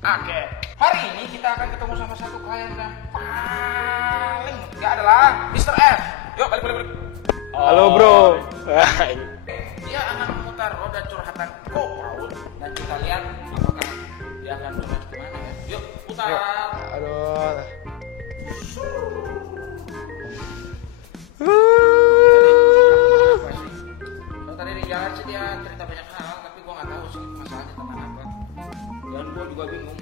Oke, hari ini kita akan ketemu sama satu klien yang paling nggak adalah Mr. F. Yuk balik. Halo bro. Dia akan memutar roda curhatan Paul dan kita lihat apakah dia akan curhat kemana ya. Yuk putar. Yuk. Aduh. So, tadi di jalan sih dia cerita banyak hal, tapi gua nggak tahu sih masalahnya tentang apa. Dan gua juga bingung.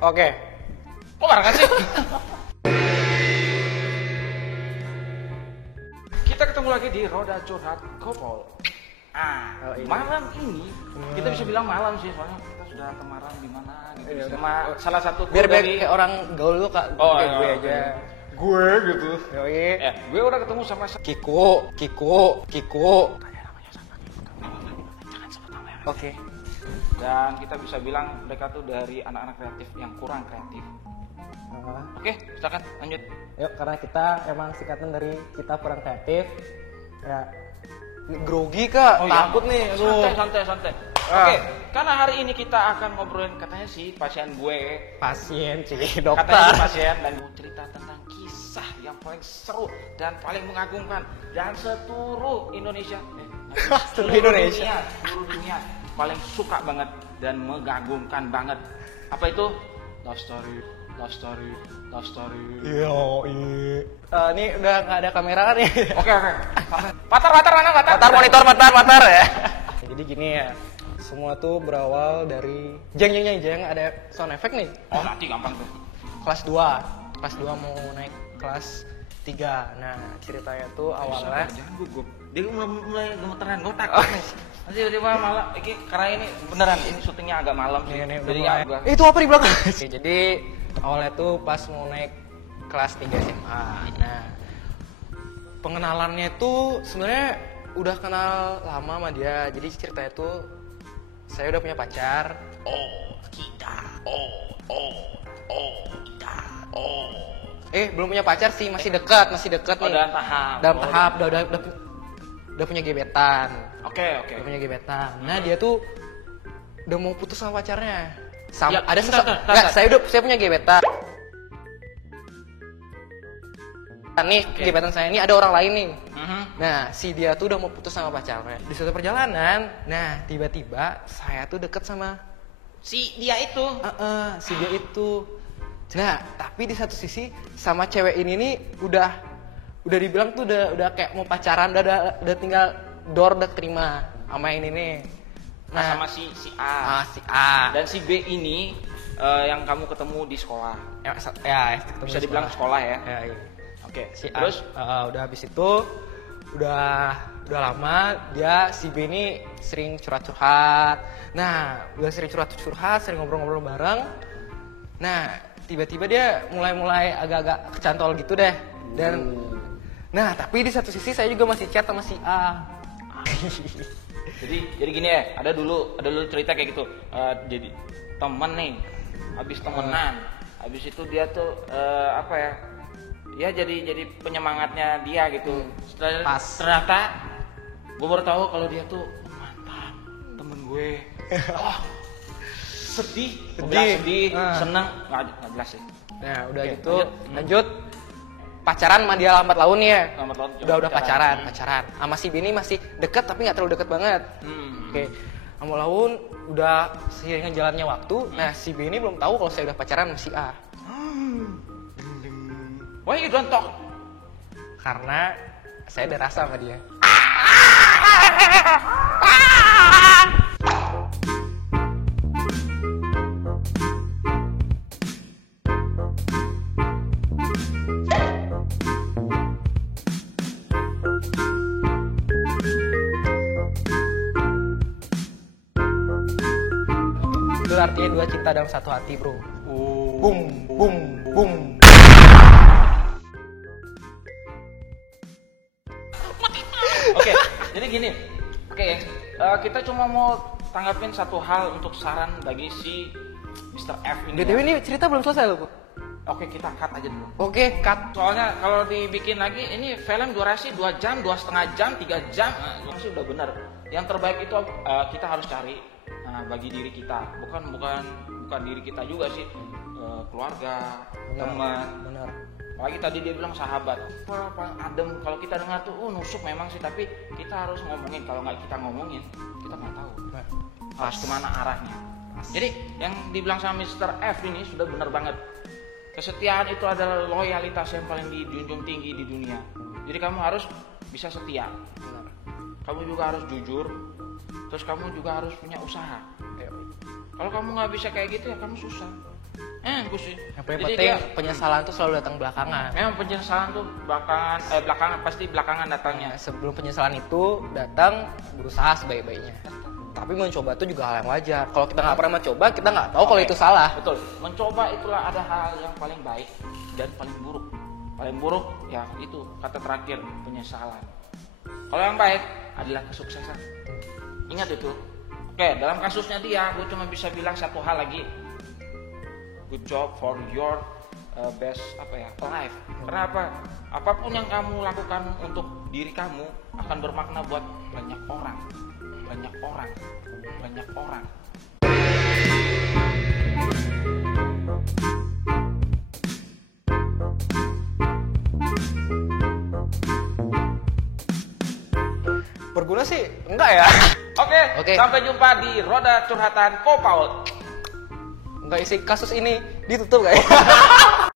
Oke. Kok barengan sih? Kita ketemu lagi di Roda Curhat Kopol. Malam ini kita bisa bilang malam sih, soalnya kita sudah kemarin di mana gitu. Sama salah satu Biar dari kayak orang gaul lu kak. Oh, kayak gue iya, aja. gue gitu. Yoi. Gue udah ketemu sama Kiko. jangan sebut nama ya. Oke. Dan kita bisa bilang mereka tuh dari anak-anak kreatif yang kurang kreatif. Oke, silakan lanjut. Yuk, karena kita emang singkatan dari kita kurang kreatif. Ya. Grogi kak, takut nih. Santai. Oke, karena hari ini kita akan ngobrolin katanya sih pasien gue. Pasien sih, Katanya dokter. sih pasien dan mau cerita tentang kisah yang paling seru dan paling mengagumkan dan seluruh Indonesia. Seluruh dunia paling suka banget dan mengagumkan banget. Apa itu? Love story. Yo, ini udah nggak ada kamera kan ya? Oke. Patar mana? Patar monitor ya. Jadi gini ya, semua tuh berawal dari jeng ada sound effect nih. Oh, nanti gampang tuh. Kelas 2 mau naik kelas 3. Nah, ceritanya tuh awalnya Jangan gugup. Dia mulai gemeteran gotak. Nanti tiba-tiba malah karena ini beneran ini syutingnya agak malam sih. Ini Jadi mulai. agak Itu apa di belakang? Jadi awalnya tuh pas mau naik kelas 3 SMA. Nah, pengenalannya tuh sebenarnya udah kenal lama sama dia. Jadi ceritanya tuh saya udah punya pacar. Belum punya pacar sih, masih dekat nih. dalam tahap. Dalam tahap udah punya gebetan. Oke. Udah punya gebetan. Nah, dia tuh udah mau putus sama pacarnya. Ya, Ada bentar. saya punya gebetan. Nih, gebetan saya ini ada orang lain nih. Nah, si dia tuh udah mau putus sama pacarnya. Di suatu perjalanan, nah tiba-tiba saya tuh deket sama Si dia itu. si dia itu. Nah, tapi di satu sisi sama cewek ini nih udah dibilang tuh udah kayak mau pacaran, udah tinggal udah terima sama ini nih. Nah, sama si A. Si A. Dan si B ini yang kamu ketemu di sekolah. Ketemu Bisa di dibilang sekolah ya. Iya. Oke. Si A. Terus Udah habis itu udah lama dia si B ini sering curhat. Nah, udah sering curhat, sering ngobrol-ngobrol bareng. Nah, tiba-tiba dia mulai agak-agak kecantol gitu deh. Dan nah, tapi di satu sisi saya juga masih chat sama si A. jadi gini ya, ada dulu cerita kayak gitu. Jadi temen nih, habis temenan, habis itu dia tuh apa ya? Ya jadi penyemangatnya dia gitu. Ternyata gue baru tahu kalau dia tuh mantap, temen gue. Sedih, seneng, nggak jelas sih. Nah, udah Oke, gitu lanjut pacaran sama dia lambat laun ya. Udah pacaran. Sama si B ini masih deket tapi nggak terlalu deket banget. Oke. Lambat laun udah seiringnya jalannya waktu. Nah, si B ini belum tahu kalau saya udah pacaran sama si A. Why you don't talk? Karena saya ada rasa sama dia. Itu artinya dua cinta dalam satu hati, bro. Boom. Oke, jadi gini. Kita cuma mau tanggapin satu hal untuk saran bagi si Mr. F ini. BTW ini cerita belum selesai loh, Bu. Oke, kita cut aja dulu. Oke, cut. Soalnya kalau dibikin lagi, ini film durasi 2 jam, 2,5 jam, 3 jam, nah, sih udah benar. Yang terbaik itu kita harus cari bagi diri kita, bukan diri kita juga sih, keluarga, teman. Benar. Apalagi tadi dia bilang sahabat, paling adem. Kalau kita dengar tuh, nusuk memang sih, tapi kita harus ngomongin. Kalau nggak kita ngomongin, kita nggak tahu harus kemana arahnya. Jadi yang dibilang sama Mr. F ini sudah benar banget. Kesetiaan itu adalah loyalitas yang paling dijunjung tinggi di dunia. Jadi kamu harus bisa setia. Benar. Kamu juga harus jujur. Terus kamu juga harus punya usaha. Kalau kamu nggak bisa kayak gitu ya kamu susah. Gue sih. Yang paling penting penyesalan tuh selalu datang belakangan. Memang penyesalan tuh pasti belakangan datangnya. Sebelum penyesalan itu datang, berusaha sebaik-baiknya. Tapi mencoba itu juga hal yang wajar. Kalau kita nggak pernah mencoba, kita nggak tahu kalau itu salah. Betul. Mencoba itulah ada hal yang paling baik dan paling buruk. Paling buruk ya itu kata terakhir, penyesalan. Kalau yang baik adalah kesuksesan. Ingat itu. Oke, dalam kasusnya dia, gue cuma bisa bilang satu hal lagi. Good job for your best life. Kenapa? Apapun yang kamu lakukan untuk diri kamu akan bermakna buat banyak orang. Berguna sih enggak ya? Oke. Sampai jumpa di Roda Curhatan Kopaut. Enggak isi kasus ini ditutup kayak.